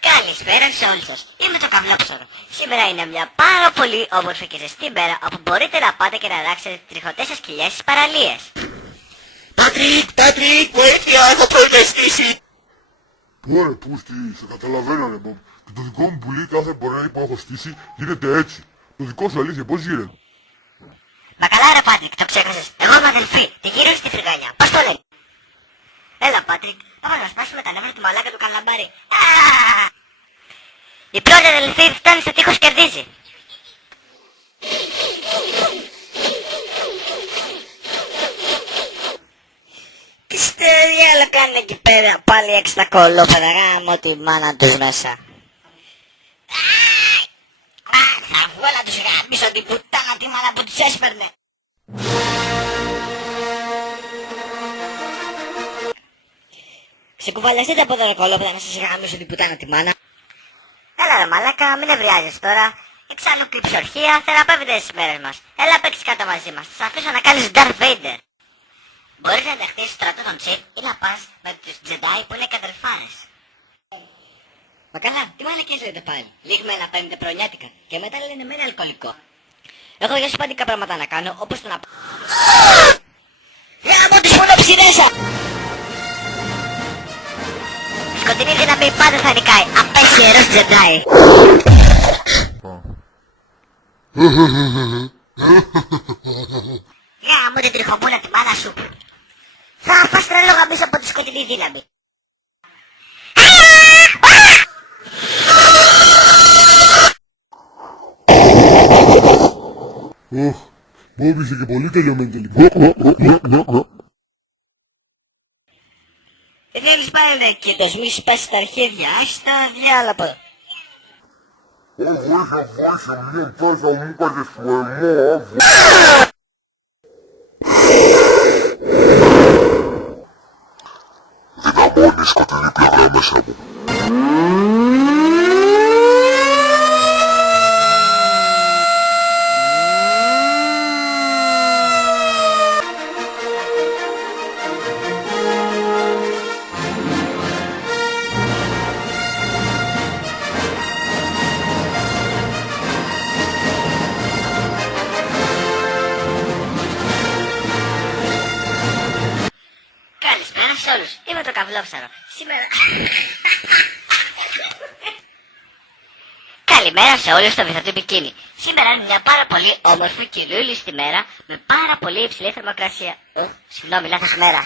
Καλησπέρα σε όλους σας. Είμαι το Καυλόψαρο. Σήμερα είναι μια πάρα πολύ όμορφη και ζεστή μέρα όπου μπορείτε να πάτε και να αλλάξετε τις τριχωτές σας κοιλιές στις παραλίες. Πάτρικ, βοήθεια, έχω προημεστήσει. Ωραία, πούστη, σε καταλαβαίνω ρε Μπομπ. Και το δικό μου πουλί κάθε μπορεί που έχω στήσει γίνεται έτσι. Το δικό σου αλήθεια πώς γίνεται? Μα καλά ρε Πάτρικ, το ξέχασες. Εγώ είμαι αδελφή, τη γύρω στη φρυγανιά. Πώς το λένε? Έλα Πάτρικ, πάμε να σπάσουμε τα νεύρα του μαλάκα του καλαμπάρι. Η πρώτη αδελφή φτάνει στο τείχος κερδίζει. Τι στο διάλο κάνουν εκεί πέρα πάλι έξω τα κολόπεδα, γάμω τη μάνα τους μέσα. Θα βγω να τους γαμίσω την πουτάνα τη μάνα που τους έσπερνε. Ξεκουβαλιαστείτε από εδώ ρε κολόπεδα να σας γαμίσω την πουτάνα τη μάνα. Έλα ρε μαλάκα, μην ευριάζεις τώρα. Εξάλλου κλειψορχία θεραπεύεται στις μέρες μας. Έλα παίξεις κάτω μαζί μας, θα αφήσω να κάνεις Darth Vader. Μπορείς να ενταχθείς στο στρατό των Sith ή να πας με τους Jedi που είναι κατερφάρες. Μα καλά, τι μαλακές λέτε πάλι. Λίγουμε να παίρνετε προνιάτικα και μετά λένε με ένα αλκοολικό. Έχω για σημαντικά πράγματα να κάνω, όπως το να... Γάμω τις μονοψινέσα! Σκοτεινή δύναμη πάντα θα νικάει. Απέσιερος Jedi. Γάμω την τριχοπούλα τη μάνα σου. Θα φας τρελό γαμίσω από τη σκοτεινή δύναμη. Μπομπ είσαι και πολύ τελειωμένη τελικά. Δεν θέλεις πάλι να κοίτας, μη σπάσεις τα αρχίδια. Άχι τα διάλα από εδώ. Βοήθεια, μια τάσα μου έκανες φουεμό. Δυναμώνει σκοτεινή πλευρά μέσα μου. Καλησπέρα σε όλους. Είμαι το Καυλόψαρο. Σήμερα... Καλημέρα σε όλους στο βυθό του μπικίνι. Σήμερα είναι μια πάρα πολύ όμορφη και λούλιστη μέρα με πάρα πολύ υψηλή θερμοκρασία. Συγγνώμη, λάθος μέρα.